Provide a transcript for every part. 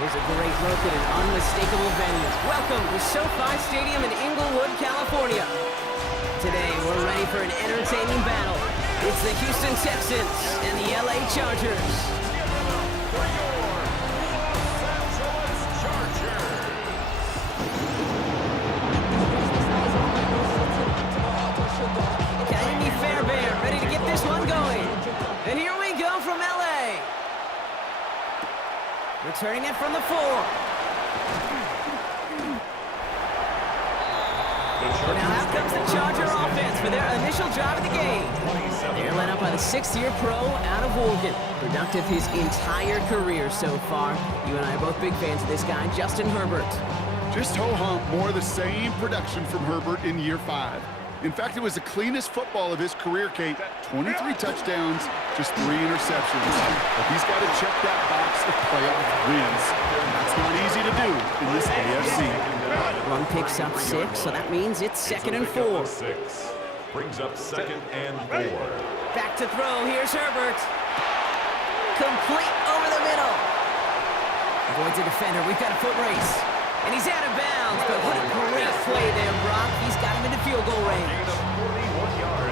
Here's a great look at an unmistakable venue. Welcome to SoFi Stadium in Inglewood, California. Today, we're ready for an entertaining battle. It's the Houston Texans and the LA Chargers. Academy Fairbairn ready to get this one going. And here we go from LA. Returning it from the 4. Now out comes the Charger offense for their initial drive of the game. They're led up by the 6th-year pro out of Oregon. Productive his entire career so far. You and I are both big fans of this guy, Justin Herbert. Just ho-hum, more of the same production from Herbert in year 5. In fact, it was the cleanest football of his career, Kate. 23 touchdowns, just 3 interceptions. But he's got to check that box of playoff wins. That's not easy to do in this AFC. One picks up 6, so that means it's 2nd and 4. Brings up 2nd and 4. Back to throw. Here's Herbert. Complete over the middle. Avoids a defender. We've got a foot race. And he's out of bounds, but what a great play there, Brock. He's got him into field goal range.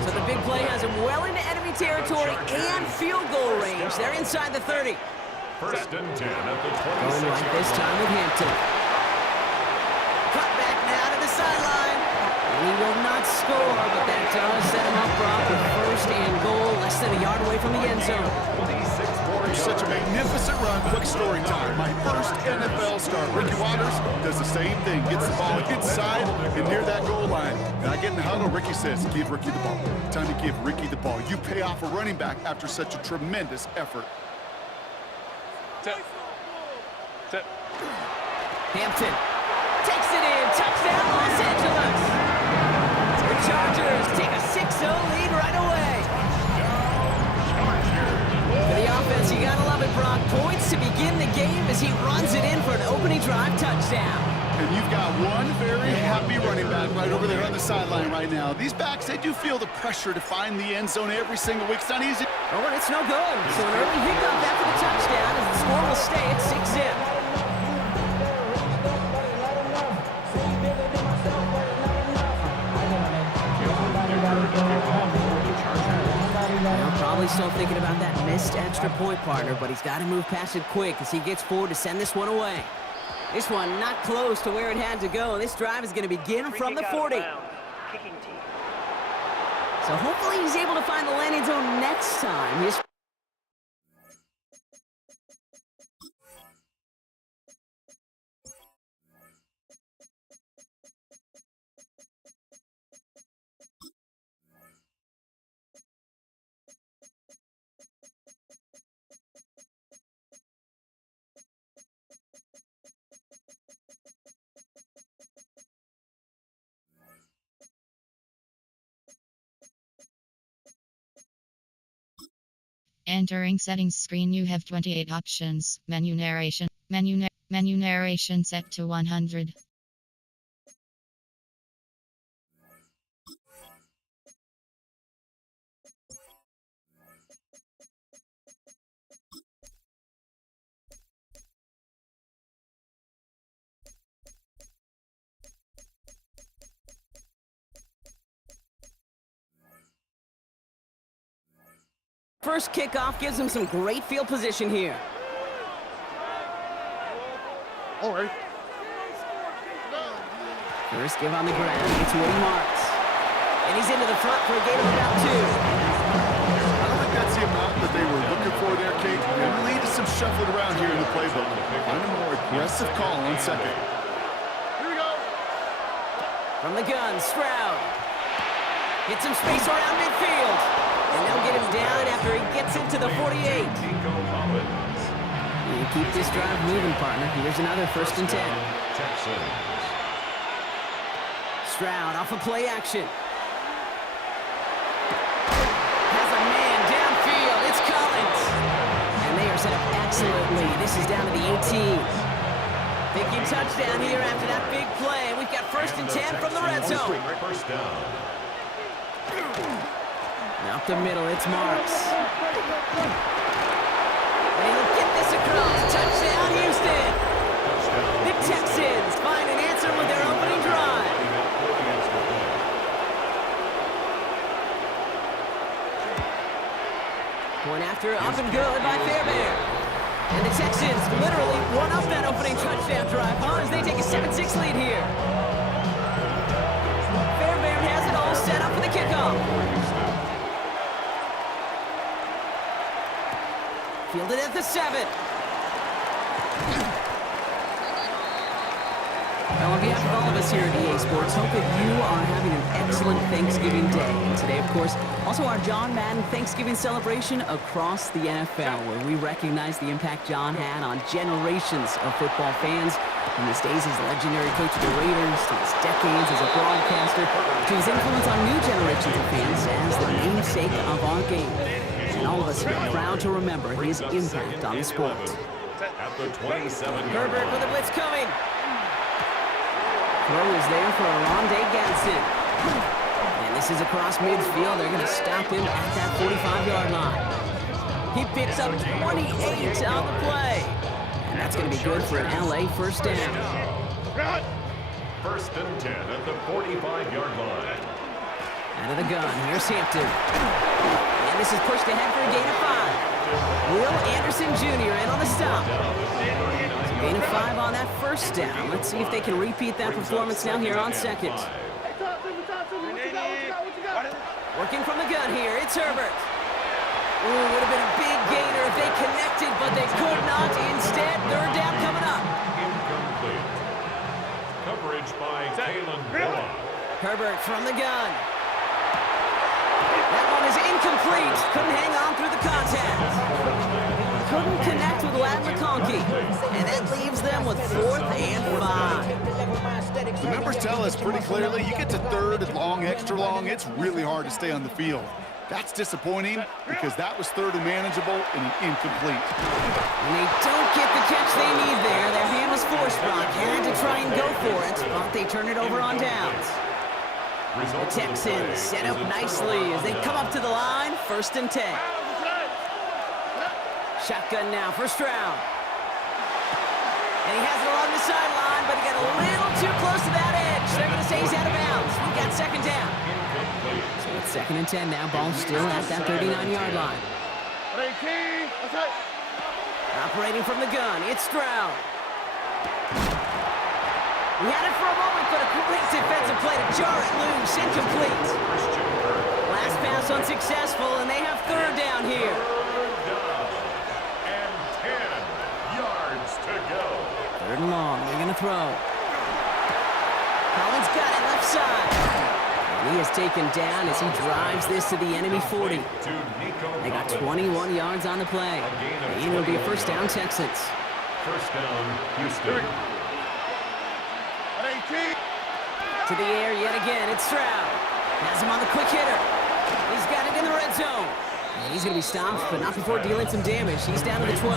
So the big play has him well into enemy territory and field goal range. They're inside the 30. 1st and 10 at the 26. Going right this time with Hampton. Cut back now to the sideline. And he will not score, but that does set him up, Brock, with 1st and goal, less than a yard away from the end zone. Such a magnificent run. Quick story time. My first NFL start. Ricky Watters does the same thing. Gets the ball inside and near that goal line. And I get in the huddle. Ricky says, give Ricky the ball. Time to give Ricky the ball. You pay off a running back after such a tremendous effort. Hampton takes it in. Touchdown, Los Angeles. The Chargers take a 6-0 lead right away. For the offense, you gotta love it, Brock. Points to begin the game as he runs it in for an opening drive touchdown. And you've got one very happy running back right over there on the sideline right now. These backs, they do feel the pressure to find the end zone every single week. It's not easy. Oh, and it's no good. So an early hiccup after the touchdown as the score will stay at 6-zip. Probably still thinking about that missed extra point, partner, but he's got to move past it quick as he gets forward to send this one away. This one not close to where it had to go. This drive is going to begin from the 40. So hopefully he's able to find the landing zone next time. His Entering settings screen, you have 28 options. Menu narration. Menu narration set to 100. first kickoff gives him some great field position here. All right. First give on the ground. It's Woody Marks. And he's into the front for a gain of about 2. I don't think that's the amount that they were looking for there, Kate. It will lead to some shuffling around here in the playbook. Find a more aggressive call on 2nd. Here we go. From the gun, Stroud. Get some space around midfield. And they'll get him down after he gets into the 48. You keep this drive moving, partner. Here's another 1st and 10. Texans. Stroud off of play action. Has a man downfield. It's Collins. And they are set up excellently. This is down to the 18. Big touchdown here after that big play. We've got 1st and 10 from the red zone. First down. Up the middle, it's Marks. And he'll get this across. Touchdown, Houston. Point after, up and good by Fairbairn. And the Texans literally won up that opening touchdown drive, as they take a 7-6 lead here. Fairbairn has it all set up for the kickoff. Fielded at the 7. Now, on behalf of all of us here at EA Sports, hope that you are having an excellent Thanksgiving Day. And today, of course, also our John Madden Thanksgiving celebration across the NFL, where we recognize the impact John had on generations of football fans, from his days as legendary coach of the Raiders, to his decades as a broadcaster, to his influence on new generations of fans as the namesake of our game. And all of us here are proud to remember his impact on the sport. At the 27. Herbert with a blitz coming. Throw is there for Rondé Gadsden. And this is across midfield. They're going to stop him at that 45-yard line. He picks up 28 on the play. And that's going to be good for an LA first down. First and 10 at the 45-yard line. Out of the gun, here's Hampton. And this is pushed ahead for a gain of 5. Will Anderson Jr. in on the stop. Gain of 5 on that first down. Let's see if they can repeat that performance now here on second. Working from the gun here, it's Herbert. Ooh, would have been a big gainer if they connected, but they could not. Instead, third down coming up. Incomplete. Coverage by Kalen Bullock. Herbert from the gun. That one is incomplete. Couldn't hang on through the contact. Couldn't connect with Lad McConkey. And that leaves them with 4th and 5. The numbers tell us pretty clearly, you get to third and long, extra long, it's really hard to stay on the field. That's disappointing because that was third and manageable and an incomplete. And they don't get the catch they need there. Their hand was forced, Brock. Had to try and go for it, but they turn it over on downs. The Texans set up nicely as they come up to the line, 1st and 10. Shotgun now for Stroud. And he has it along the sideline, but he got a little too close to that edge. They're going to say he's out of bounds. We got second down. So it's 2nd and 10 now. Ball still at that 39-yard line. Operating from the gun, it's Stroud. We had it for a moment, but a great defensive play to jar it loose. Incomplete. Last pass unsuccessful, and they have third down here. And 10 yards to go. Third and long, they're going to throw. Collins got it left side. And he is taken down as he drives this to the enemy 40. They got 21 yards on the play. And it'll be a first down, Texans. First down, Houston. To the air yet again, it's Stroud. Has him on the quick hitter. He's got it in the red zone. And he's going to be stopped, but not before dealing some damage. He's down to the 12.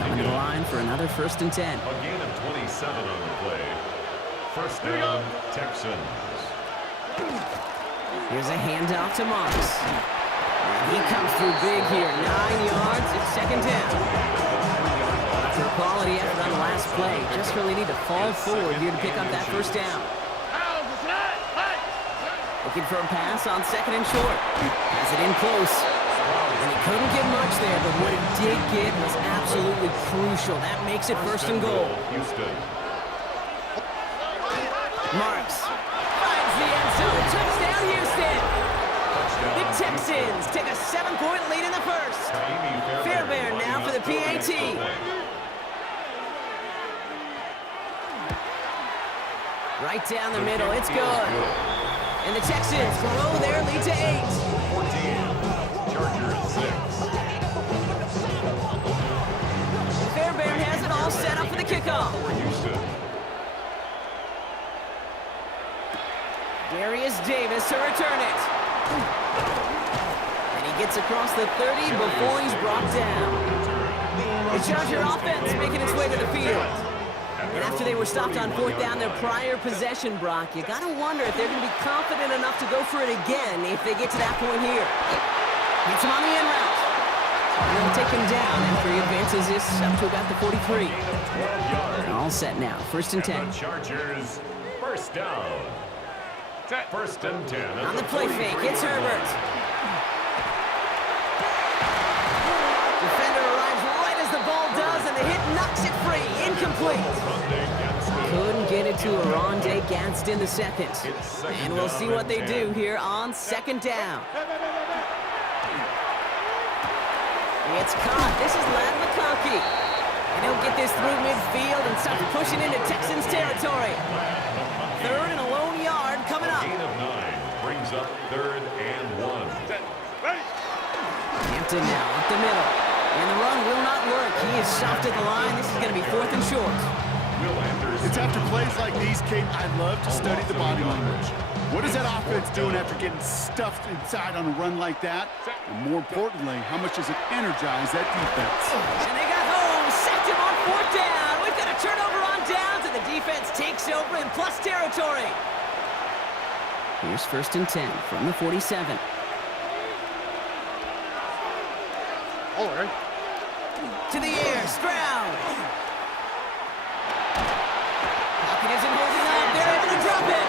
Coming to the line for another 1st and 10. A gain of 27 on the play. First down, Texans. Here's a handoff to Marks. And he comes through big here. 9 yards. It's second down. After a quality effort on the last play, just really need to fall forward here to pick up that first down. Looking for a pass on 2nd and short. Has it in close. And he couldn't get much there, but what he did get was absolutely crucial. That makes it 1st and goal. Houston. Marks finds the end zone. Touchdown, Houston. The Texans take a 7-point lead in the first. Fairbairn now for the PAT. Right down the middle, it's good. And the Texans grow their lead to 8. 14. Chargers 6. Fairbairn has it all set up for the kickoff. Houston. Darius Davis to return it. And he gets across the 30 before he's brought down. The Charger offense making its way to the field. And after they were stopped on 4th down their prior possession, Brock, you got to wonder if they're going to be confident enough to go for it again if they get to that point here. Hits him on the in route. And they'll take him down after he advances this up to about the 43. They're all set now. 1st and 10. The Chargers, first down. First and 10. On the play fake, it's Herbert. Kicks it free. Incomplete. Couldn't get it to Aronde Gadsden the second. And we'll see what they do here on second down. It's caught. This is Ladd McConkey. And he'll get this through midfield and start pushing into Texans territory. Third and a lone yard coming up. Gain of 9 brings up 3rd and 1. Hampton now up the middle. And the run will not work. He is soft at the line. This is going to be 4th and short. It's after plays like these, Kate, I love to study the body language. What is that offense doing after getting stuffed inside on a run like that? And more importantly, how much does it energize that defense? And they got home. Sacked him on 4th down. We've got a turnover on downs, and the defense takes over in plus territory. Here's 1st and 10 from the 47. All right. To the air, Stroud. Pocket isn't holding up. They're able to drop it.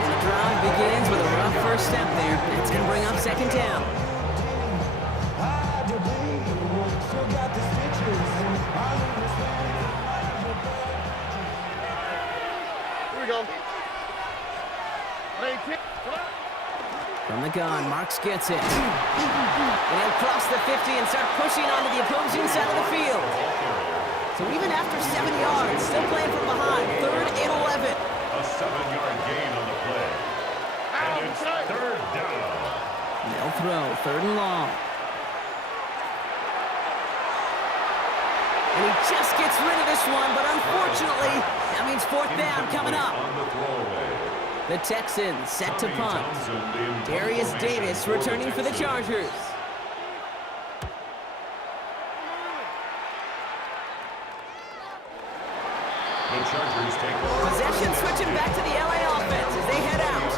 And the drive begins with a rough first step there. That's going to bring up 2nd down. Here we go. From the gun, Marks gets it. And he'll cross the 50 and start pushing onto the opposing side of the field. So even after 7 yards, still playing from behind. 3rd and 11. A 7-yard gain on the play. And it's 3rd down. They'll throw, 3rd and long. And he just gets rid of this one, but unfortunately, that means 4th down coming up. On the throwaway. The Texans set to punt. Darius Davis returning for the Chargers. The Chargers take over. Possession switching back to the LA offense as they head out.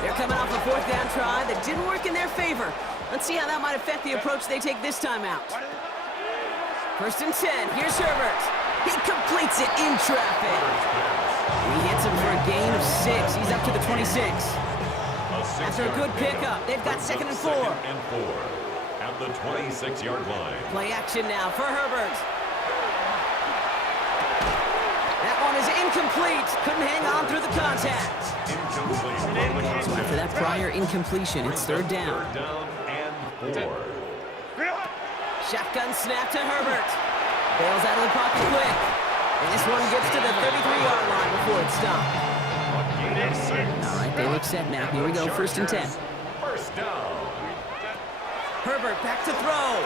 They're coming off a 4th down try that didn't work in their favor. Let's see how that might affect the approach they take this time out. 1st and 10. Here's Herbert. He completes it in traffic. He hits him for a gain of 6. He's up to the 26. After a good pickup, they've got 2nd and 4. And 4 at the 26-yard line. Play action now for Herbert. That one is incomplete. Couldn't hang on through the contact. Incomplete. So after that prior incompletion, it's 3rd down. 3rd down and 4. Shotgun snap to Herbert. Bails out of the pocket quick. And this one gets to the 33-yard line before it's stopped. All right, they look set now. Here we go, 1st and 10. 1st down. Herbert back to throw.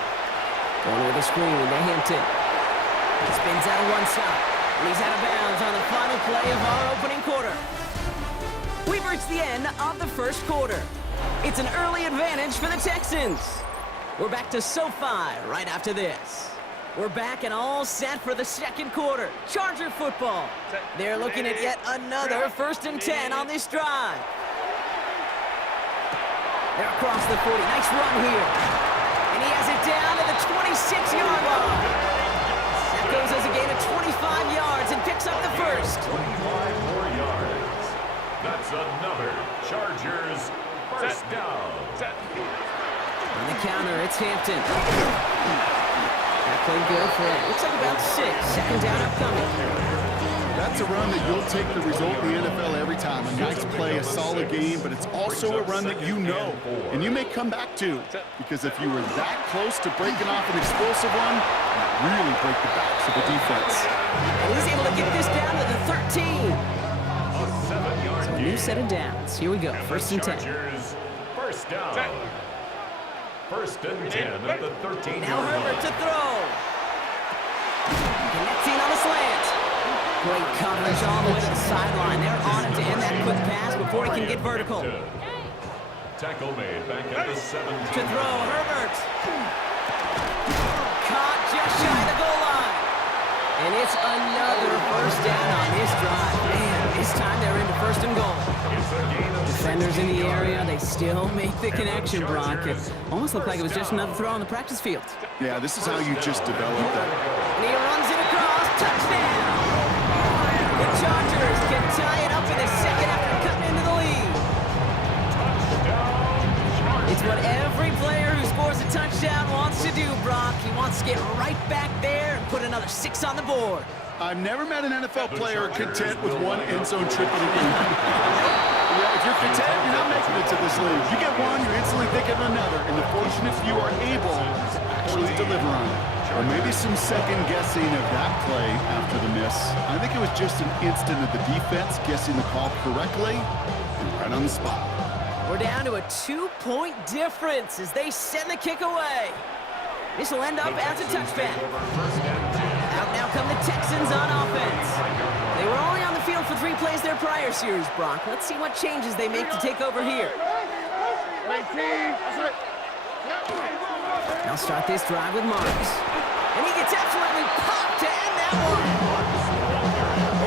Going with a screen to Hampton. He spins out of one stop. And he's out of bounds on the final play of our opening quarter. We've reached the end of the 1st quarter. It's an early advantage for the Texans. We're back to SoFi right after this. We're back and all set for the 2nd quarter. Charger football. They're looking at yet another 1st and 10 on this drive. They're across the 40. Nice run here. And he has it down to the 26-yard line. That goes as a gain of 25 yards and picks up the 1st. 25 more yards. That's another Chargers 1st down. On the counter, it's Hampton. That played good for it. Looks like about 6. 2nd down upcoming. That's a run that you'll take the result in the NFL every time. A nice play, a solid game, but it's also a run that you know and you may come back to, because if you were that close to breaking off an explosive one, you really break the backs of the defense. And he's able to get this down to the 13. A 7-yard So a gain. new set of downs. Here we go. 1st and 10. Chargers 1st down. 1st and 10 at the 13-yard Now Herbert to throw. Connecting on the slant. Great coverage all the way to the sideline. They're on it to end that quick pass before he can get vertical. Tackle made back at the 17. To throw, Herbert. Caught just shy of the goal line. And it's another 1st down on this drive. Man, this time they're into 1st and goal. It's a gain of Defenders in the area, they still make the connection, Brock. It almost looked like it was just another throw on the practice field. Yeah, this is how you just develop that. And he runs it across. Touchdown! The Chargers can tie it up in a second after cutting into the lead. It's what every player who scores a touchdown wants to do, Brock. He wants wants to get right back there and put another 6 on the board. I've never met an NFL player content with one end zone trip in a game. Yeah, if you're content, you're not making it to this league. You get one, you're instantly thinking of another, and the fortunate few are able to actually deliver on it. Or maybe some second guessing of that play after the miss. I think it was just an instant of the defense guessing the call correctly and right on the spot. We're down to a 2-point difference as they send the kick away. This will end up as a touchback. Out now come the Texans on offense. They were only on the field for 3 plays their prior series, Brock. Let's see what changes they make to take over here. They'll start this drive with Marks. And he gets absolutely popped to end that one.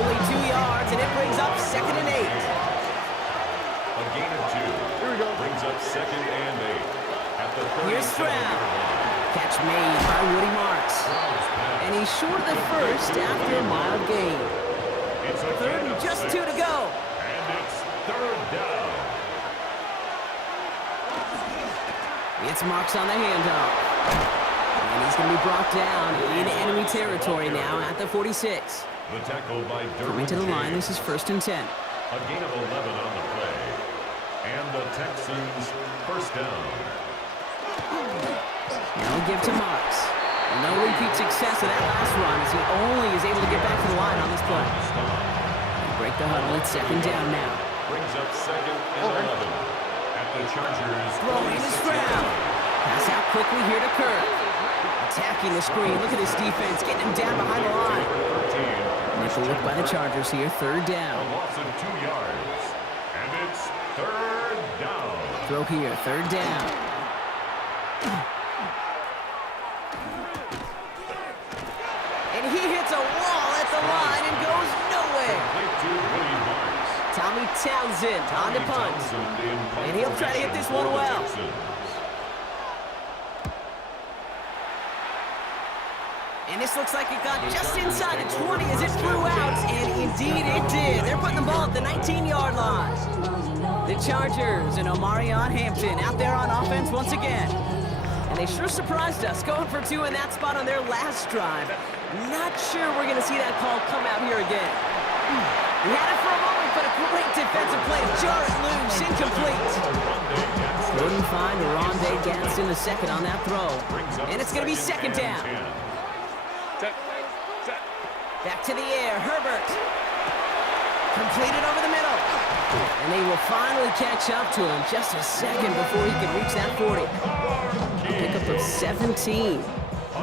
Only 2 yards, and it brings up 2nd and 8. A gain of 2. Here we go. Brings up 2nd and 8. At the 37. Here's Stroud. Catch made by Woody Marks. And he's short of the first after a mild gain. It's a 3rd and just 2 to go. And it's 3rd down. It's Marks on the handoff. And he's going to be brought down in enemy territory now at the 46. The tackle by Derwin Coming to the line, James. this is 1st and 10. A gain of 11 on the play. And the Texans first down. Now we give to Marks. No repeat success of that last run as he only is able to get back to the line on this play. Break the huddle, it's 2nd down now. Brings up 2nd and 11. At the Chargers. Throwing is Stroud. Pass out quickly here to Kirk. Attacking the screen. Look at this defense getting him down behind the line. Nickel look by the Chargers here. 3rd down. A loss of 2 yards. And it's 3rd down. Throw here. 3rd down. And he hits a wall at the line and goes nowhere. Complete to Willie Marks. Tommy Townsend on the punt. And he'll try to hit this one well. And this looks like it got just inside the 20 as it flew out, and indeed it did. They're putting the ball at the 19-yard line. The Chargers and Omarion Hampton out there on offense once again. And they sure surprised us, going for 2 in that spot on their last drive. Not sure we're going to see that call come out here again. He had it for a moment, but a great defensive play to jar it loose, incomplete. Couldn't find Rondé Gadsden the second on that throw. And it's going to be 2nd down. Back to the air, Herbert. Completed over the middle. And they will finally catch up to him just a second before he can reach that 40. Pickup of 17.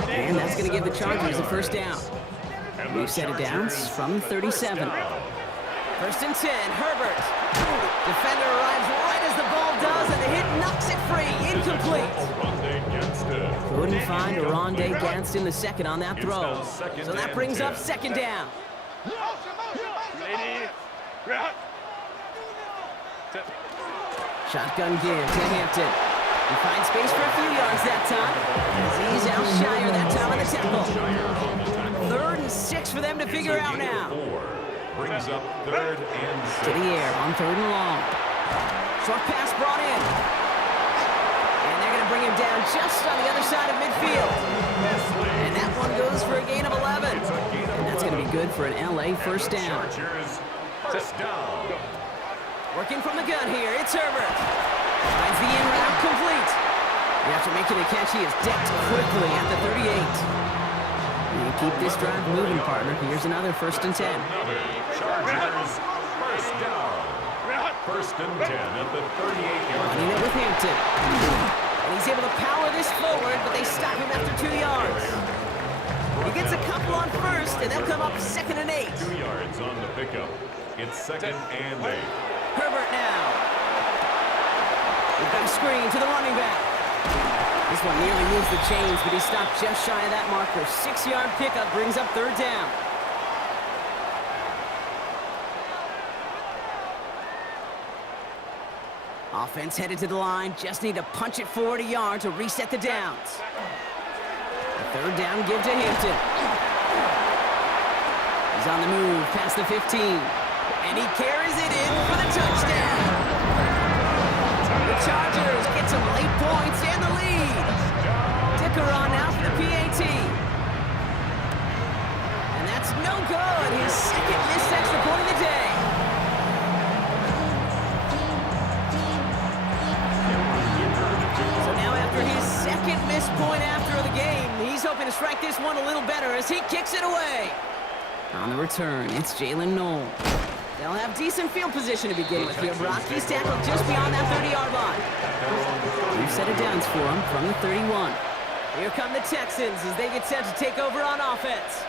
And that's going to give the Chargers the 1st down. New set of downs from 37. 1st and 10, Herbert. Defender arrives right as the ball does, and the hit knocks it free. Incomplete. Couldn't find Rondé Gadsden the second on that throw. So that brings up 2nd down. Shotgun give to Hampton. He finds space for a few yards that time. He's out shyer that time on the tackle. 3rd and 6 for them to figure out now. Brings up 3rd and 6. To the air on 3rd and long. Short pass brought in. And they're going to bring him down just on the other side of midfield. And that one goes for a gain of 11. And that's going to be good for an LA 1st down. First down. Working from the gun here, it's Herbert. Finds the in route complete. And after making the catch, he is decked quickly at the 38. And keep this drive moving, partner. Here's another 1st and 10. Chargers, 1st down. 1st and 10 at the 38-yard Running it with Hampton. And he's able to power this forward, but they stop him after 2 yards. He gets a couple on 1st, and they'll come up 2nd and 8. 2 yards on the pickup. It's 2nd and 8. Herbert now. We've got a screen to the running back. This one nearly moves the chains, but he stopped just shy of that marker. 6-yard pickup brings up 3rd down. Offense headed to the line. Just need to punch it forward a yard to reset the downs. The 3rd down give to Hampton. He's on the move past the 15. And he carries it in for the touchdown. The Chargers get some late points and the lead. Dicker on now for the PAT. good. His second missed extra point of the day. So now after his second missed point after the game, he's hoping to strike this one a little better as he kicks it away. On the return, it's Jalen Knoll. They'll have decent field position to begin with here. Brock, he's tackled just beyond that 30-yard line. New set of downs for him from the 31. Here come the Texans as they get set to take over on offense.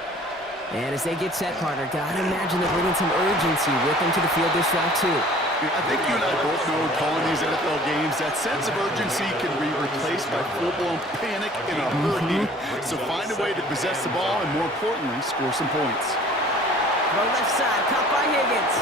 And as they get set, partner, gotta imagine they're bringing some urgency with them to the field this drive, too. I think you and I both know in calling these NFL games, that sense of urgency can be replaced by full-blown panic in a hurry. So find a way to possess the ball and, more importantly, score some points. Throw left side, caught by Higgins.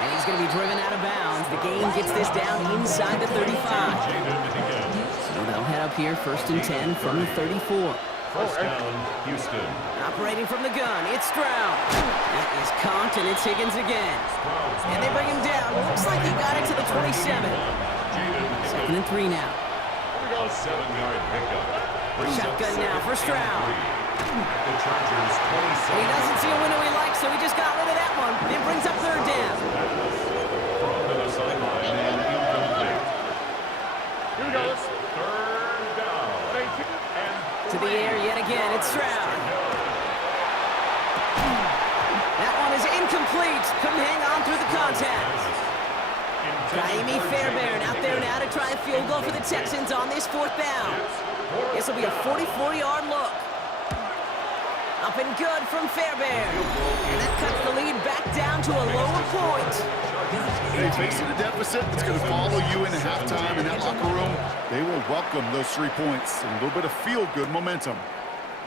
And he's going to be driven out of bounds. The game gets this down inside the 35. So they'll head up here, 1st and 10 from the 34. First down, Houston. Operating from the gun, it's Stroud. That is caught, and it's Higgins again. And they bring him down. Looks like he got it to the 27. 2nd and 3 now. A 7-yard pickup. Shotgun now for Stroud. The Chargers 27. He doesn't see a window he likes, so he just got rid of that one. It brings up 3rd down. From the sideline and incomplete. Here we go. 3rd down. To the air yet again, it's Stroud. That one is incomplete. Couldn't hang on through the contact. Jaime Fairbairn out there now to try a field goal for the Texans on this 4th down. This will be a 44-yard look. Up and good from Fairbairn. And that cuts the lead back down to a lower point. Hey, facing a deficit that's going to follow you into halftime in that locker room, they will welcome those 3 points and a little bit of feel-good momentum.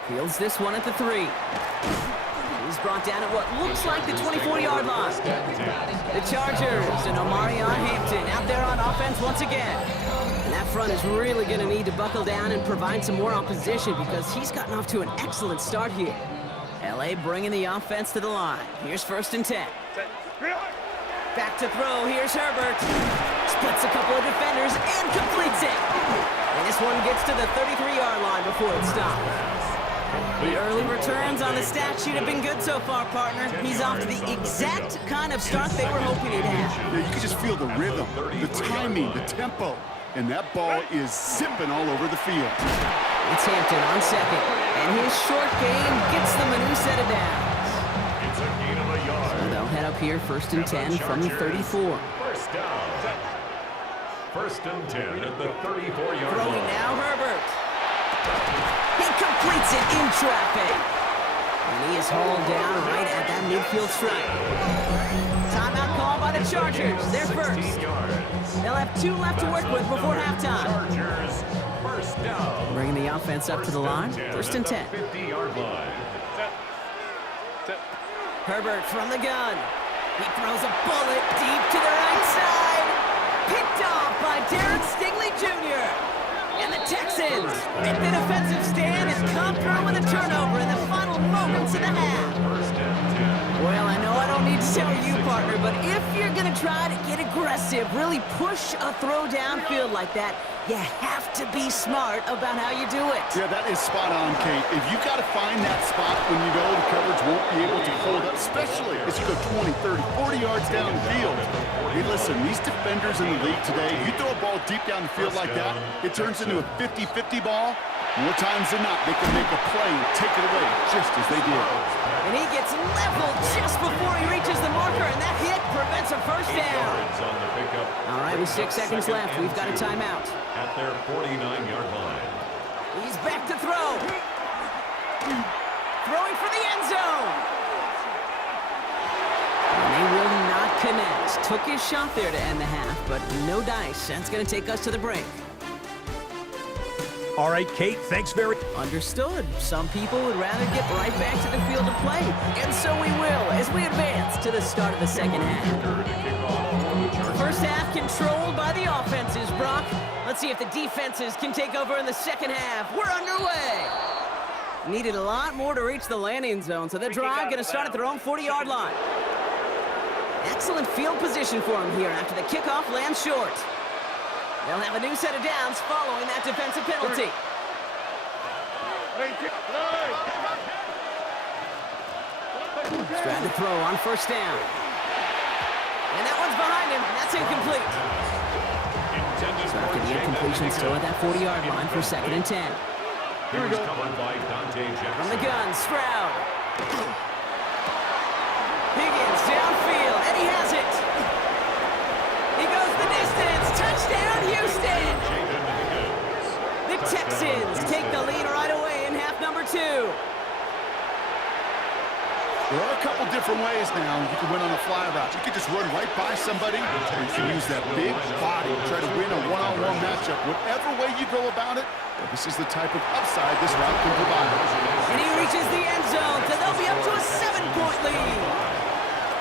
Fields this one at the 3. He's brought down at what looks like the 24-yard line. The Chargers and Omarion Hampton out there on offense once again. And that front is really going to need to buckle down and provide some more opposition because he's gotten off to an excellent start here. LA bringing the offense to the line. Here's 1st and 10. Back to throw. Here's Herbert. Splits a couple of defenders and completes it. And this one gets to the 33-yard line before it stops. The early returns on the stat sheet have been good so far, partner. He's off to the exact kind of start they were hoping he'd have. Yeah, you can just feel the rhythm, the timing, the tempo, and that ball is zipping all over the field. It's Hampton on 2nd, and his short game gets them a new set of downs. It's a gain of a yard. So they'll head up here, 1st and 10 from the 34. First down. 1st and 10 at the 34-yard Throwing line. now, Herbert. He completes it in traffic. And he is hauled down right at that midfield stripe. Timeout call by the Chargers. They're 1st. They'll have 2 left to work with before halftime. Chargers, first down. Bringing the offense up to the line. 1st and 10. 50-yard line. Herbert from the gun. He throws a bullet deep to the right side. Picked off by Darren Stingley Jr. And the Texans make the defensive stand and come through with a turnover in the final moments of the half. First and 10. Well, I know I don't need to tell you, partner, but if you're going to try to get aggressive, really push a throw downfield like that, you have to be smart about how you do it. Yeah, that is spot on, Kate. If you got to find that spot when you know the coverage won't be able to hold up, especially as you go 20, 30, 40 yards down the field. Hey, listen, these defenders in the league today, you throw a ball deep down the field like that, it turns into a 50-50 ball. More times than not, they can make a play and take it away just as they did. And he gets leveled just before he reaches the marker, and that hit prevents a first down. On the pickup. All right, with 6 seconds left, we've got a timeout. At their 49-yard line. He's back to throw. Throwing for the end zone. And they will not connect. Took his shot there to end the half, but no dice. That's going to take us to the break. All right, Kate, thanks very much. Understood. Some people would rather get right back to the field to play. And so we will as we advance to the start of the second half. First half controlled by the offenses, Brock. Let's see if the defenses can take over in the second half. We're underway. Needed a lot more to reach the landing zone, so the drive going to start at their own 40-yard line. Excellent field position for him here after the kickoff lands short. They'll have a new set of downs following that defensive penalty. Trying to throw on first down. And that one's behind him. That's incomplete. So after the incompletion, still at that 40-yard line for 2nd and 10. Here we go. Covered by Dante Jackson. From the gun, Stroud. Higgins downfield, and he has it. He goes the distance. Touchdown, Houston. The Texans take the lead right away in half number 2. There are a couple different ways now. You can win on a fly route. You can just run right by somebody, or you can use that big body to try to win a one-on-one matchup. Whatever way you go about it, this is the type of upside this route can provide. And he reaches the end zone, so they'll be up to a 7-point lead.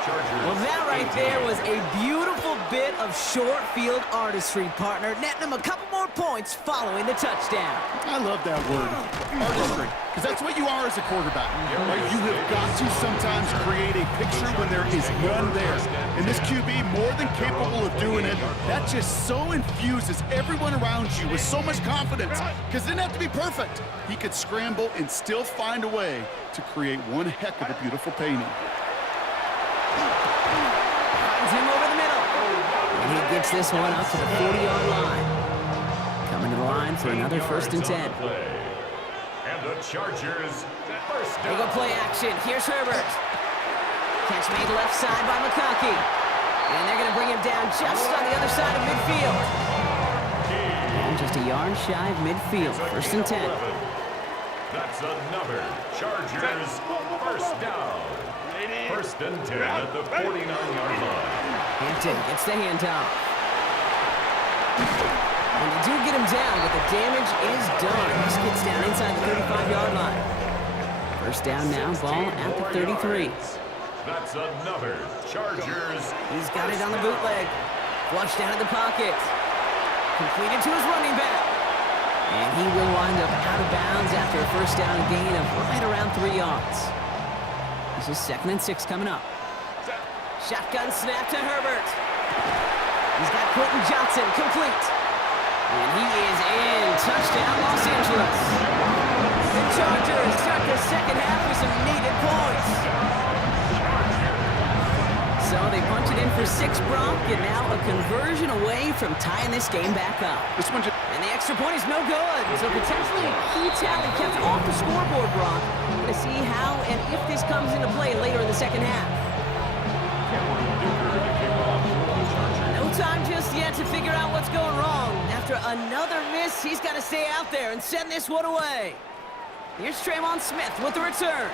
Well, that right there was a beautiful bit of short field artistry, partner, netting them a couple more points following the touchdown. I love that word, artistry, because that's what you are as a quarterback. Right? You have got to sometimes create a picture when there is none there. And this QB, more than capable of doing it, that just so infuses everyone around you with so much confidence, because it didn't have to be perfect. He could scramble and still find a way to create one heck of a beautiful painting. Finds him over the middle. And he gets this one up to the 40-yard line. Coming to the line for another 1st and 10. And the Chargers, first They down. go play action. Here's Herbert. Catch made left side by McConkey. And they're going to bring him down just on the other side of midfield. And just a yard shy of midfield. 1st and 10. That's another Chargers first down. 1st and 10 at the 49-yard line. Hampton gets the handoff. And they do get him down, but the damage is done. He gets down inside the 35-yard line. 1st down now, ball at the 33. That's another Chargers. He's got it on the bootleg. Flushed down in the pocket. Completed to his running back. And he will wind up out of bounds after a 1st down gain of right around 3 yards. This is 2nd and 6 coming up. Shotgun snap to Herbert. He's got Quentin Johnson complete. And he is in. Touchdown, Los Angeles. The Chargers start the 2nd half with some needed points. So they punch it in for 6, Bronk, and now a conversion away from tying this game back up. This one just... And the extra point is no good. So potentially a key tally kept off the scoreboard, Bronk. To see how and if this comes into play later in the 2nd half. No time just yet to figure out what's going wrong. After another miss, he's got to stay out there and send this one away. Here's Tremon Smith with the return.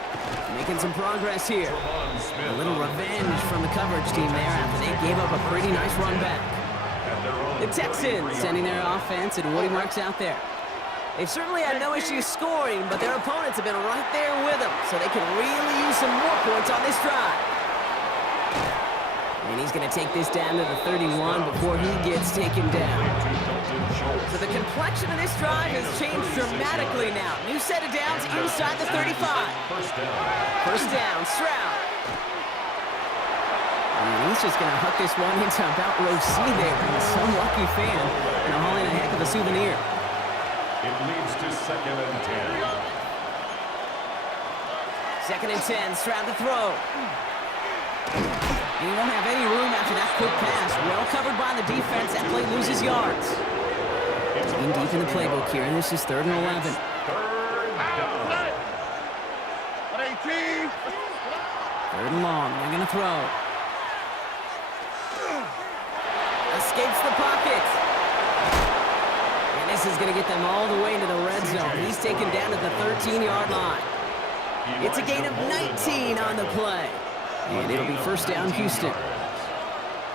Making some progress here. A little revenge from the coverage team there after they gave up a pretty nice run back. The Texans sending their offense, and Woody Marks out there. They've certainly had no issues scoring, but their opponents have been right there with them, so they can really use some more points on this drive. And he's going to take this down to the 31 before he gets taken down. So the complexion of this drive has changed dramatically now. New set of downs inside the 35. First down, Stroud. And he's just going to hook this one into about row C there. And some lucky fan and hauling a heck of a souvenir. It leads to 2nd and 10. 2nd and 10, Stroud to throw. And he won't have any room after that quick pass. Well covered by the defense. That play loses yards. In deep in the playbook here, and this is 3rd and 11. 3rd down. 3rd and long. They're going to throw. Escapes the pocket. And this is going to get them all the way into the red zone. He's taken down at the 13-yard line. It's a gain of 19 on the play. And it'll be 1st down, Houston.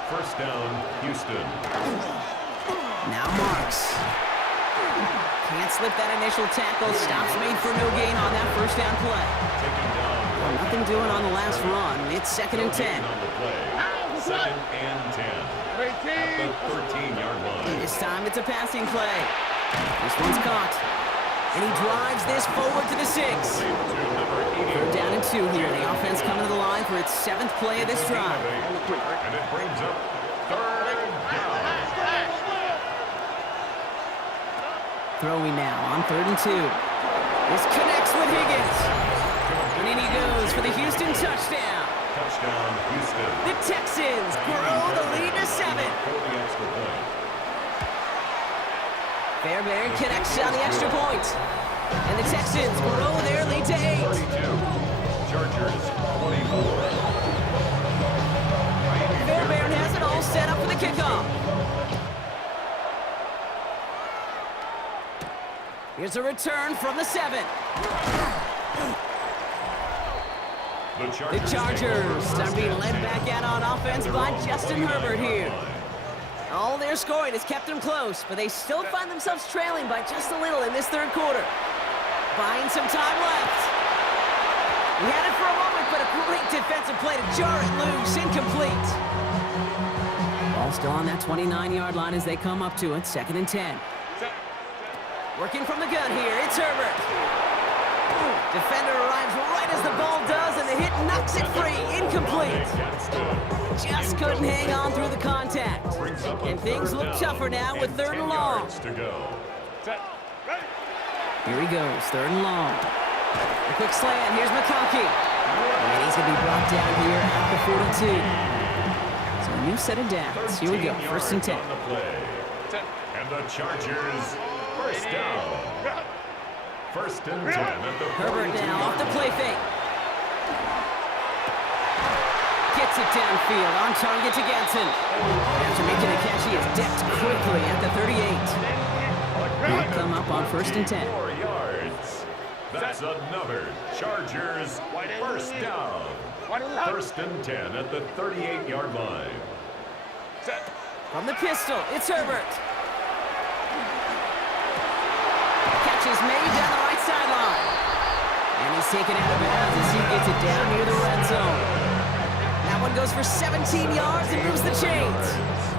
1st down, Houston. Now Marks. Can't slip that initial tackle. Stops made for no gain on that 1st down play. Well, nothing doing on the last run. It's 2nd and 10. 2nd and 10. At the 13-yard line. This time it's a passing play. This one's caught. And he drives this forward to the 6. 3rd down and 2 here. The offense coming to the line for its 7th play of this drive. And it brings up 3rd down. Throwing now on 3rd and 2. This connects with Higgins. And in he goes for the Houston touchdown. Touchdown, Houston. The Texans grow the lead to 7. For the extra point. Fairbairn connects on the extra point. And the Texans grow their lead to 8. 32. Chargers, 24. Fairbairn has it all set up for the kickoff. Here's a return from the 7. The Chargers are being led back out on offense by Justin Herbert here. All their scoring has kept them close, but they still find themselves trailing by just a little in this third quarter. Buying some time left. He had it for a moment, but a great defensive play to jar it loose. Incomplete. Ball still on that 29-yard line as they come up to it. 2nd and 10. Working from the gun here, it's Herbert. Defender arrives right as the ball does, and the hit knocks it free. Incomplete. Just couldn't hang on through the contact. And things look tougher now with 3rd and long. Here he goes, 3rd and long. A quick slant, here's McConkey. And he's going to be brought down here at the 42. So a new set of downs. Here we go, 1st and 10. And the Chargers, 1st down. 1st and 10 at the Herbert now off the play fake. Gets it downfield, on target to Ganson. After making a catch, he is decked quickly at the 38. He'll come up on 1st and 10. 4 yards. That's another Chargers 1st down. 1st and 10 at the 38-yard line. From the pistol, it's Herbert. Catch is made down the right sideline. And he's taken out of bounds as he gets it down near the red zone. That one goes for 17 yards and moves the chains.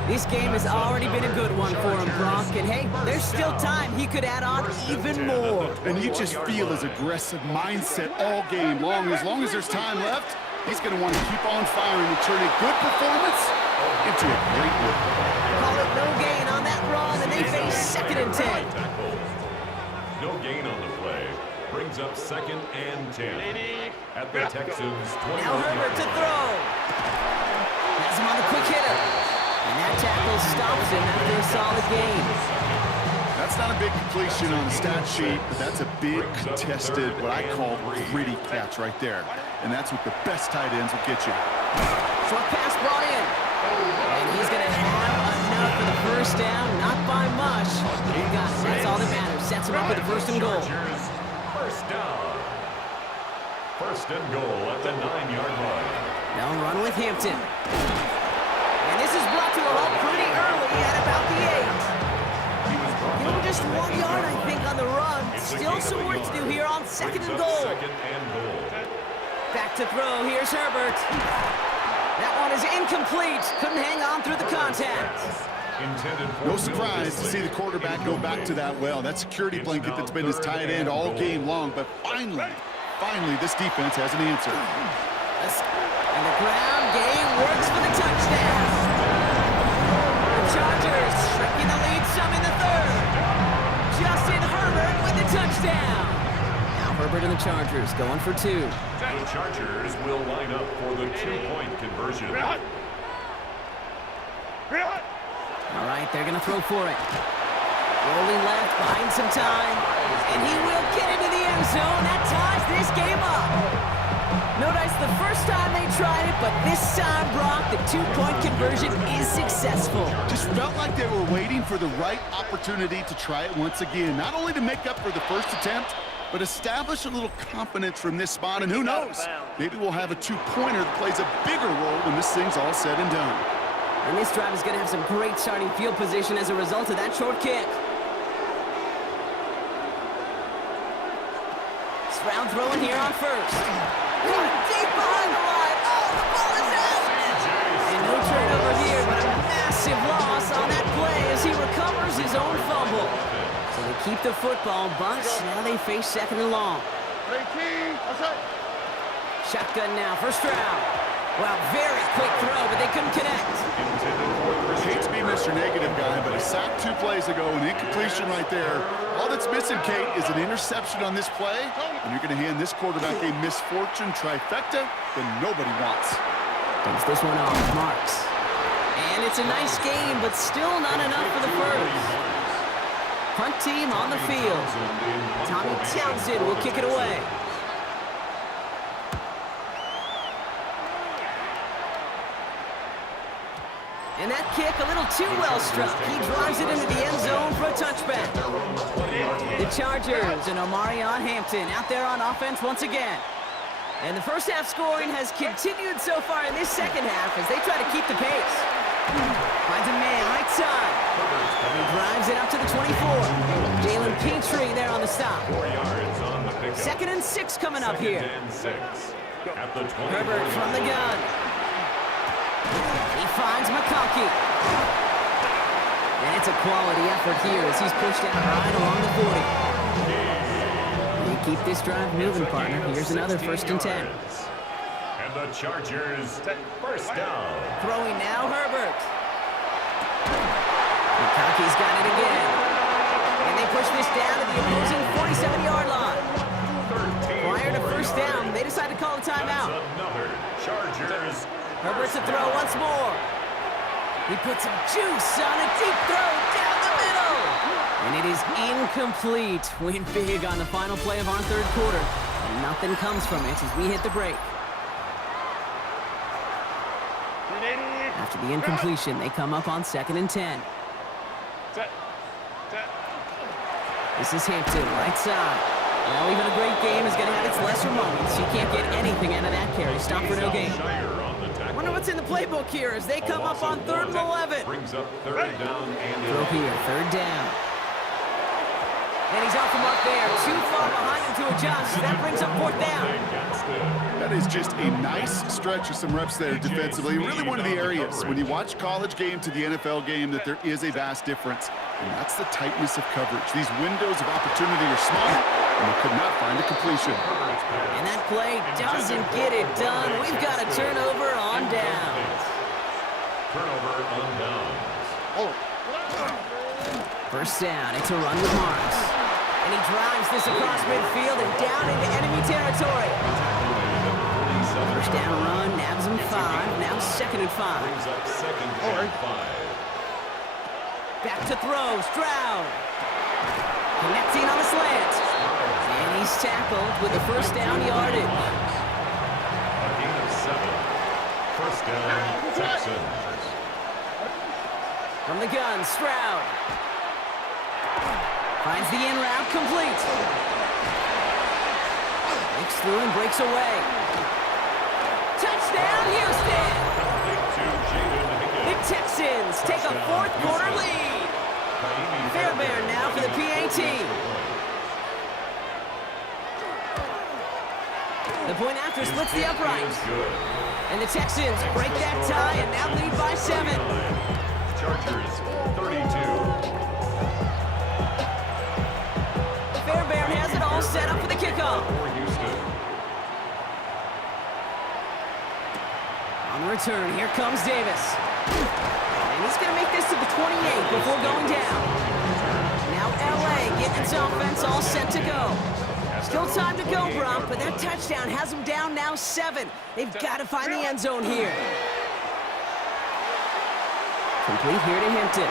This game has already been a good one for him, Brock. And hey, there's still time. He could add on even more. And you just feel his aggressive mindset all game long. As long as there's time left, he's going to want to keep on firing and turn a good performance into a great one. Call it no gain on that run, and they face 2nd and 10. No gain on the play. Brings up 2nd and 10 at the Texans 20. Now Herbert to throw. Has him on the quick hitter. And that tackle stops him after a solid gain. That's not a big completion on the stat sheet, but that's a big contested, what I call gritty catch right there. And that's what the best tight ends will get you. Short pass brought in. And he's going to have enough for the 1st down. Not by much. He got it. That's all that matters. Sets him up with the 1st and goal. 1st down. 1st and goal at the 9-yard line. They'll run with Hampton. And this is brought to a halt pretty early at about the 8. Give him just 1 yard, I think, on the run. Still some work to do here on 2nd and goal. 2nd and goal. Back to throw. Here's Herbert. That one is incomplete. Couldn't hang on through the contact. No surprise to see the quarterback go back to that well. That security blanket that's been his tight end all game long. But finally, this defense has an answer. And the ground game works for the touchdown. The Chargers shrinking the lead some in the 3rd. Justin Herbert with the touchdown. Now Herbert and the Chargers going for 2. The Chargers will line up for the 2-point conversion. All right, they're going to throw for it. Rolling left, buying some time. And he will get into the end zone. That ties this game up. No dice the first time they tried it, but this time, Brock, the 2-point conversion is successful. Just felt like they were waiting for the right opportunity to try it once again. Not only to make up for the first attempt, but establish a little confidence from this spot. And who knows, maybe we'll have a 2-pointer that plays a bigger role when this thing's all said and done. And this drive is going to have some great starting field position as a result of that short kick. Stroud throwing here on 1st. Deep behind the line. Oh, the ball is out. And no turnover here, but a massive loss on that play as he recovers his own fumble. So they keep the football, but now they face 2nd and long. Shotgun now for Stroud. Well, very quick throw, but they couldn't connect. Hate to be Mr. Negative guy, but a sack 2 plays ago, an incompletion right there. All that's missing, Kate, is an interception on this play, and you're going to hand this quarterback a misfortune trifecta that nobody wants. Takes this one off, Marks. And it's a nice game, but still not enough for the first. Punt team on the field. Tommy Townsend will kick it away. And that kick a little too well struck. He drives it into the end zone for a touchback. The Chargers and Omarion Hampton out there on offense once again. And the first half scoring has continued so far in this second half as they try to keep the pace. Finds a man right side. And he drives it up to the 24. Jalen Petrie there on the stop. 4 yards on the pickup. 2nd and 6 coming up here. 2nd and 6. At the 20. Herbert from the gun. He finds McConkey. And it's a quality effort here as he's pushed out right along the 40. They keep this drive moving, partner. Here's another 1st and 10. And the Chargers first down. Throwing now, Herbert. McConkey's got it again. And they push this down to the opposing 47-yard line. Prior to first down, they decide to call a timeout. That's another Chargers. Herbert's to throw once more. He puts some juice on a deep throw down the middle. And it is incomplete. Win big on the final play of our 3rd quarter. And nothing comes from it as we hit the break. After the incompletion, they come up on 2nd and 10. This is Hampton, right side. Well, even a great game is going to have its lesser moments. You can't get anything out of that carry. Stop for no gain. I wonder what's in the playbook here as they come up on 3rd and 11. Brings up 3rd down and Throw here, 3rd down. And he's off the mark there. Too far behind him to adjust. That brings up 4th down. That is just a nice stretch of some reps there defensively. Really one of the areas when you watch college game to the NFL game that there is a vast difference. And that's the tightness of coverage. These windows of opportunity are small, and they could not find a completion. And that play doesn't get it done. We've got a turnover on downs. Turnover on downs. 1st down. It's a run with Marks. And he drives this across midfield and down into enemy territory. 1st down run, nabs him 5. Now 2nd and 5. Brings up 2nd and 5. Back to throw, Stroud. Connecting on the slant. And he's tackled with the 1st down yardage. A gain of 7. 1st down, Texans. From the gun, Stroud. Finds the in route, complete. Breaks through and breaks away. Touchdown, Houston! The Texans take a 4th quarter lead. Fairbairn now for the PAT. The point after splits the uprights. And the Texans break that tie and now lead by 7. Chargers 32. Fairbairn has it all set up for the kickoff. For Houston. On the return, here comes Davis. And he's going to make this to the 28 before going down. Now LA getting its offense all set to go. Still time to go, Brock, but that touchdown has them down now 7. They've got to find the end zone here. Complete here to Hampton.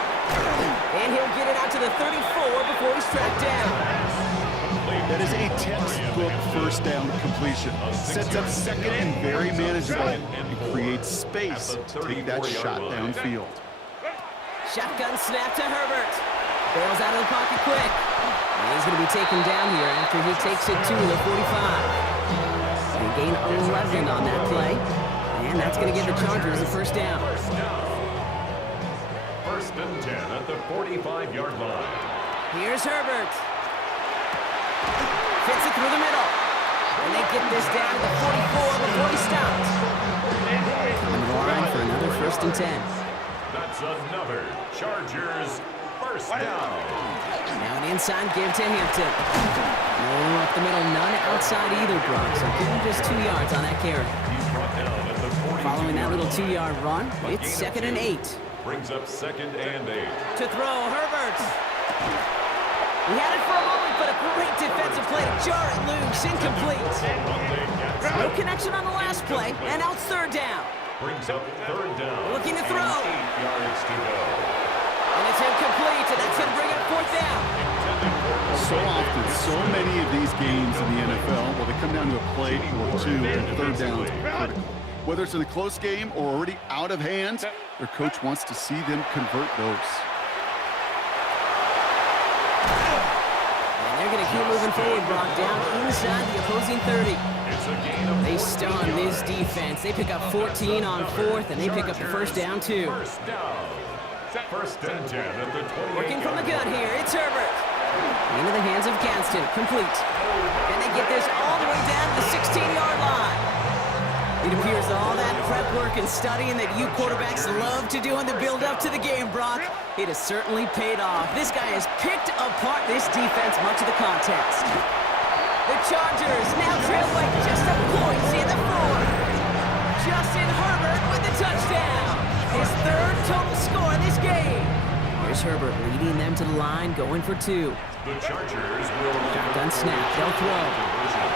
And he'll get it out to the 34 before he's tracked down. That is a textbook 1st down completion. Sets up 2nd and very manageable and creates space to take that shot downfield. Shotgun snap to Herbert. Bails out of the pocket quick. And he's going to be taken down here after he takes it to the 45. They gain 11 on that play. And that's going to give the Chargers a 1st down. 1st and 10 at the 45-yard line. Here's Herbert. Fits it through the middle. And they get this down to the 44 before he stops. On the line for another 1st and 10. That's another Chargers 1st down. Now an inside give to Hampton. No up the middle, none outside either, Brock. So give him just 2 yards on that carry. He's brought down at the Following that little 42-yard 2-yard run, line. it's 2nd and 8. Brings up 2nd and 8. To throw, Herbert. He had it for a moment, but a great defensive play to jar it loose. Incomplete. No connection on the last play, and now it's 3rd down. Brings up 3rd down. Looking to throw. And 8 yards to go. And it's incomplete, and that's going to bring it 4th down. So often, so many of these games in the NFL, well, they come down to a play or two, and 3rd down is critical. Whether it's in a close game or already out of hand, their coach wants to see them convert those. And they're going to keep moving forward, Brock, down inside the opposing 30. They stun this defense. They pick up 14 on 4th, and they pick up the 1st down, too. 1st down. 1st and 10 at the 28. Working from the gun here, it's Herbert. Into the hands of Gadsden, complete. And they get this all the way down to the 16-yard line. It appears all that prep work and studying that you quarterbacks love to do in the build-up to the game, Brock, it has certainly paid off. This guy has picked apart this defense much of the contest. The Chargers now trail by just a point in the 4th. Justin Herbert with the touchdown. His 3rd total score in this game. Here's Herbert leading them to the line, going for 2. The Chargers will Shotgun snap, they'll throw.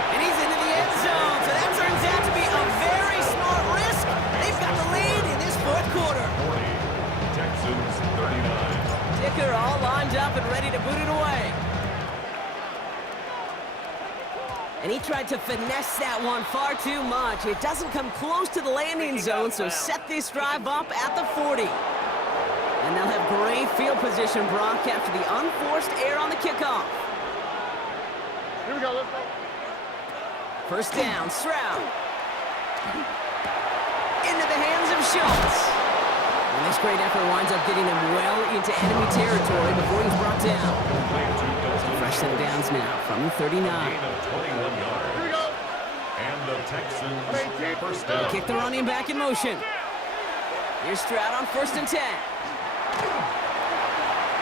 And he's into the end zone, so that turns out to be a very smart risk. They've got the lead in this 4th quarter. 40. Texans 39. Dicker all lined up and ready to boot it away. And he tried to finesse that one far too much. It doesn't come close to the landing zone, so set this drive up at the 40. And they'll have great field position, Brock, after the unforced error on the kickoff. Here we go, let's go. 1st down, Stroud. Into the hands of Schultz. And this great effort winds up getting him well into enemy territory before he's brought down. Fresh set of downs now from the 39. Gain of 21 yards. Here we go. And the Texans 1st down. Kick the running back in motion. Here's Stroud on 1st and 10.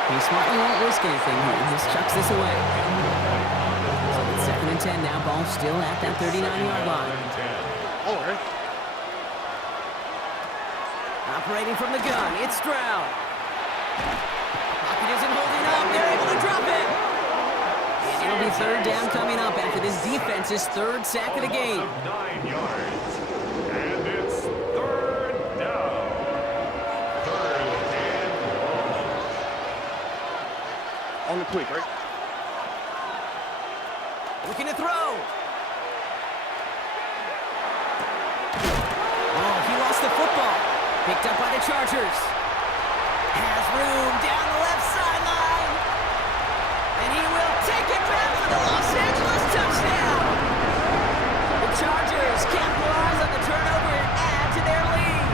He smartly won't risk anything here. He just chucks this away. So it's 2nd and 10 now. Ball still at that 39-yard line. All right. Operating from the gun, it's Stroud. Pocket isn't holding up. They're able to drop it. And it'll be 3rd down coming up after this defense's 3rd sack of the game. 9 yards. And it's 3rd down. 3rd and 1. On the quick, right? Looking to throw. Oh, he lost the football. Picked up by the Chargers. Has room down the left sideline. And he will take it back for the Los Angeles touchdown. The Chargers capitalize on the turnover and add to their lead.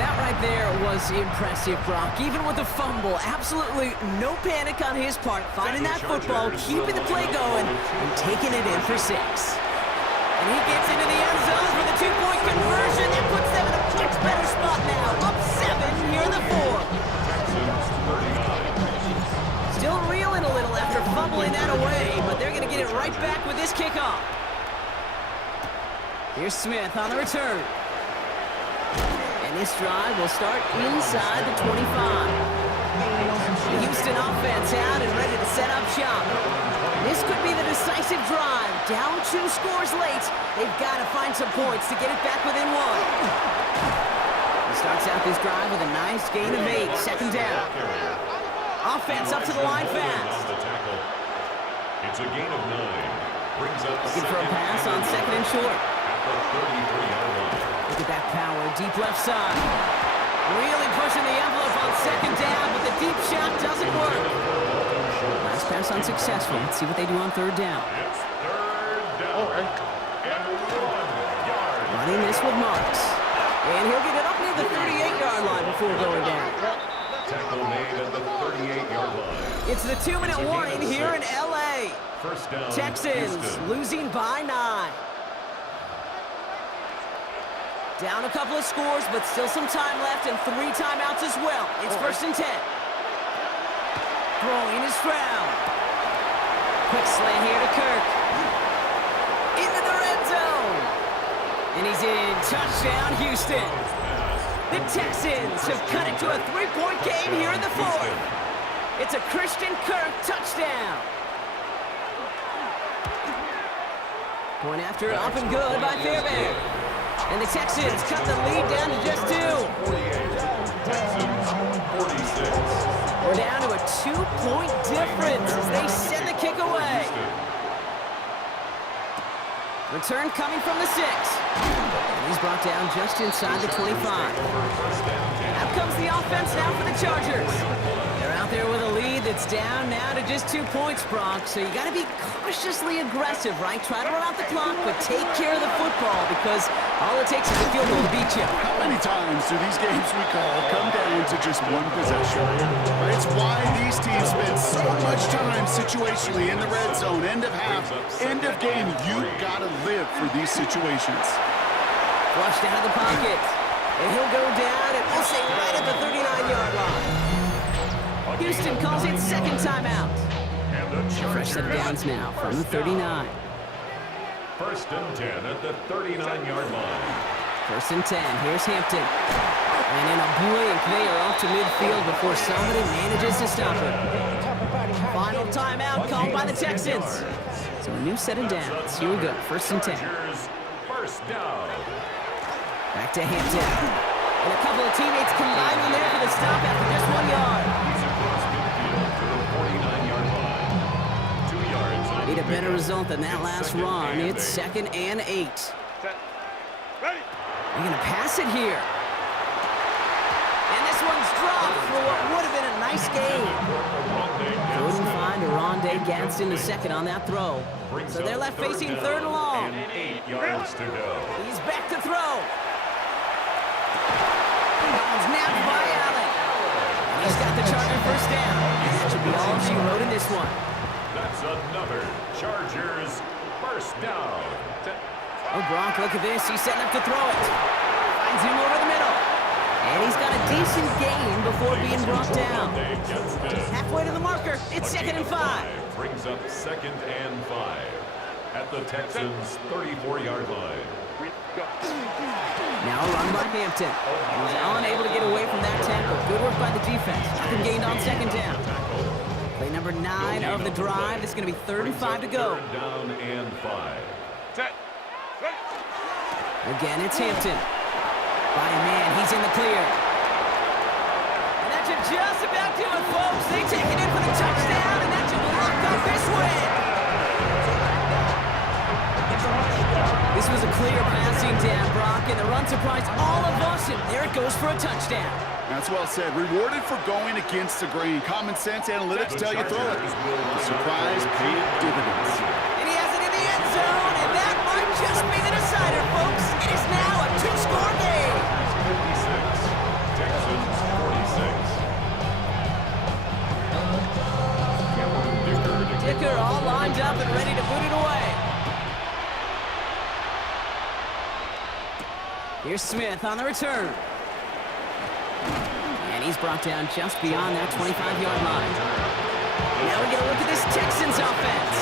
That right there was impressive, Brock. Even with the fumble, absolutely no panic on his part. Finding that football, keeping the play going, and taking it in for 6. And he gets into the end zone for the 2-point conversion. That puts them in a much better spot now. Up 7 here in the 4th. Still reeling a little after fumbling that away, but they're going to get it right back with this kickoff. Here's Smith on the return. And this drive will start inside the 25. The Houston offense out and ready to set up shop. This could be the decisive drive. Down 2 scores late. They've got to find some points to get it back within 1. He starts out this drive with a nice gain of 8. 2nd down. Offense up to the line fast. It's a gain of 9. Brings up Looking for a pass on 2nd and short. at the 33-yard line. Look at that power, deep left side. Really pushing the envelope on 2nd down, but the deep shot doesn't work. Last pass unsuccessful. Let's see what they do on 3rd down. It's 3rd down. And 1 yard. Running this with Marks. And he'll get it up near the 38-yard line before going down. Tackle made at the 38-yard line. It's the 2-minute warning here in L.A. 1st down. Texans Houston. losing by 9. Down a couple of scores, but still some time left and 3 timeouts as well. It's 1st and 10. Throwing is Stroud. Quick slant here to Kirk. Into the red zone. And he's in. Touchdown, Houston. The Texans have cut it to a 3-point game here in the fourth. It's a Christian Kirk touchdown. Point after, up and good by Fairbairn. And the Texans cut the lead down to just 2. 48, Texans 46. We're down to a 2-point difference as they send the kick away. Return coming from the 6. And he's brought down just inside the 25. Out comes the offense now for the Chargers. They're out there with a lead that's down now to just 2 points, Bronx. So you got to be cautiously aggressive, right? Try to run out the clock, but take care of the football because all it takes is a field goal to beat you. How many times do these games we call come down to just one possession? It's why these teams spend so much time situationally in the red zone, end of half, end of game. You got to live for these situations. Flushed out of the pocket. And he'll go down, and we'll say right at the 39-yard line. Houston calls it second timeout. And the Fresh set of downs now from the 39. First and 10 at the 39-yard line. First and 10. Here's Hampton. And in a blink, they are off to midfield before somebody manages to stop him. Final timeout called by the Texans. So a new set of downs. Here we go. First and 10. First down. Back to Hampton. And a couple of teammates combined in there for the stop after just 1 yard. He's across midfield to the 49-yard line. 2 yards. On Need a the better pickup. result than that last Second run. and It's 8. second and 8. Ready. They're going to pass it here. And this one's dropped for what would have been a nice game. Couldn't find Rondé Gadsden the second on that throw. So they're left facing third and long. And 8 yards to go. He's back to throw. Snapped by Allen. And he's got the Charger first down. And that should be all she wrote in this one. That's another Chargers first down. Oh, Gronk, look at this. He's setting up to throw it. Finds him over the middle. And he's got a decent gain before being brought down. Halfway to the marker. It's second and 5. Brings up second and 5 at the Texans' 34-yard line. Now a run by Hampton. He's unable to get away from that tackle. Good work by the defense. Nothing gained on second down. Play number 9 of the drive. It's going to be third and 5 to go. Third down and 5. Set. Ready. Again, it's Hampton. By man, he's in the clear. And that should just about do it, folks. They take it in for the touchdown, and that should lock up this win. This was a clear passing down, Brock, and the run surprised all of us, and there it goes for a touchdown. That's well said. Rewarded for going against the grain. Common sense analytics tell you throw it. The surprise paid dividends. And he has it in the end zone, and that might just be the decider, folks. It is now a 2-score game. 56. Texans 46. Dicker all lined up and ready to boot it away. Here's Smith on the return. And he's brought down just beyond that 25-yard line. Now we get a look at this Texans offense.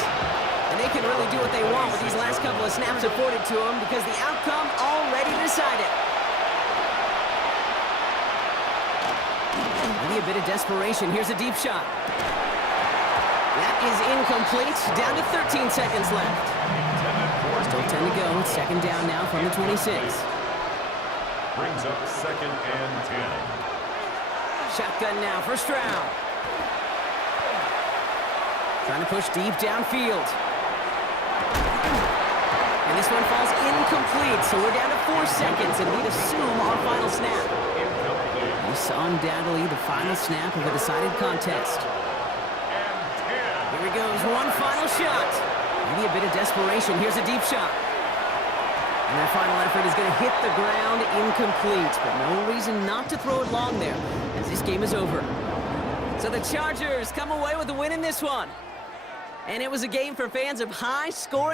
And they can really do what they want with these last couple of snaps afforded to them because the outcome already decided. Maybe a bit of desperation. Here's a deep shot. That is incomplete. Down to 13 seconds left. Still 10 to go. It's second down now from the 26. Brings up second and 10. Shotgun now for Stroud. Trying to push deep downfield. And this one falls incomplete, so we're down to 4 seconds, and we'd assume our final snap. This undoubtedly the final snap of a decided contest. Here he goes, one final shot. Maybe a bit of desperation. Here's a deep shot. And that final effort is going to hit the ground incomplete, but no reason not to throw it long there, as this game is over. So the Chargers come away with the win in this one. And it was a game for fans of high scoring.